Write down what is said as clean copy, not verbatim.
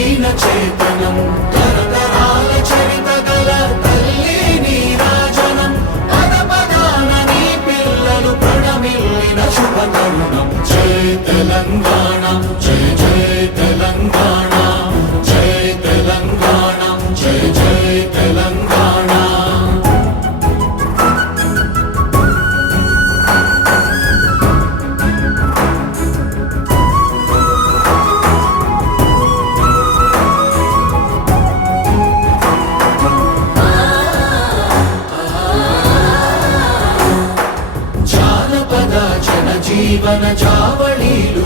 నిండైన చేతనం తరతరాల చరిత గల తల్లి నీరాజనం పద పదాన నీ పిల్లలు ప్రణమిల్లిన శుభ తరుణం జై తెలంగాణ జై జై తెలంగాణ జై తెలంగాణ జై జై తెలంగాణ జీవన జావళీలు